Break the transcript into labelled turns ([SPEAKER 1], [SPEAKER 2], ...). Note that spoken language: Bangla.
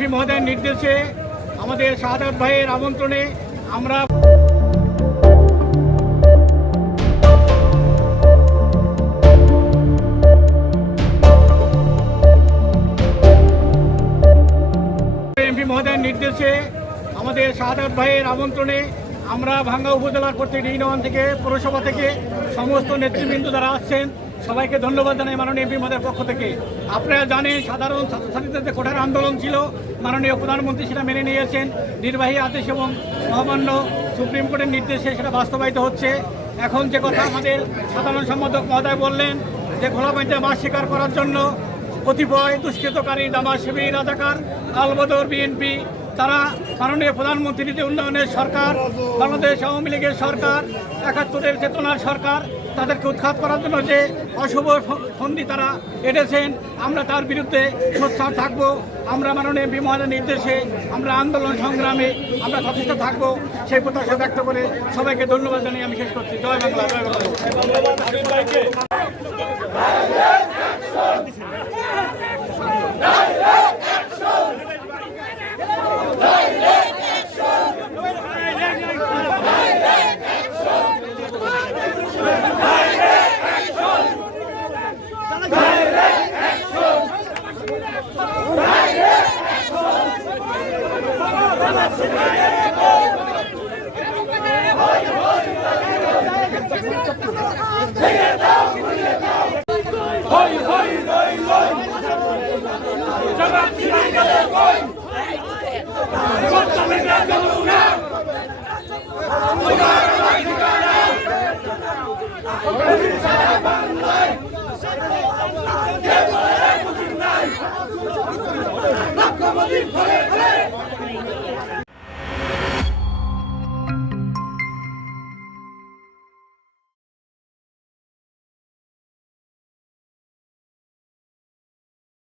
[SPEAKER 1] এমপি মহোদয়ের নির্দেশে আমাদের শাহাদাত ভাইয়ের আমন্ত্রণে আমরা এমপি মহোদয়ের নির্দেশে আমাদের শাহাদাত ভাইয়ের আমন্ত্রণে আমরা ভাঙ্গা উপজেলার প্রত্যেক ইউনিয়ন থেকে, পৌরসভা থেকে সমস্ত নেতৃবৃন্দ যারা আসছেন সবাইকে ধন্যবাদ জানাই মাননীয় এমপি মহোদয়ের পক্ষ থেকে। আপনারা জানেন সাধারণ ছাত্রছাত্রীদের যে কোঠার আন্দোলন ছিল, মাননীয় প্রধানমন্ত্রী সেটা মেনে নিয়েছেন। নির্বাহী আদেশ এবং মহামান্য সুপ্রিম কোর্টের নির্দেশে সেটা বাস্তবায়িত হচ্ছে। এখন যে কথা আমাদের সাধারণ সম্পাদক মহোদয় বললেন, যে খোলা পানিতে মাছ শিকার করার জন্য কতিপয় দুষ্কৃতকারী দামা শিবির রাজাকার, আলবদর বিএনপি, তারা মাননীয় প্রধানমন্ত্রী যে উন্নয়নের সরকার, বাংলাদেশ আওয়ামী লীগের সরকার, একাত্তরের চেতনার সরকার তাদেরকে উৎখাত করার জন্য যে অশুভ সন্ধি তারা এটেছেন, আমরা তার বিরুদ্ধে সোচ্ছার থাকব, আমরা মাননীয় বিমহানের নির্দেশে আমরা আন্দোলন সংগ্রামে আমরা সচেষ্ট থাকব, সেই প্রত্যাশা ব্যক্ত করে সবাইকে ধন্যবাদ জানিয়ে আমি শেষ করছি। জয় বাংলা জয় বাংলা।
[SPEAKER 2] Come on,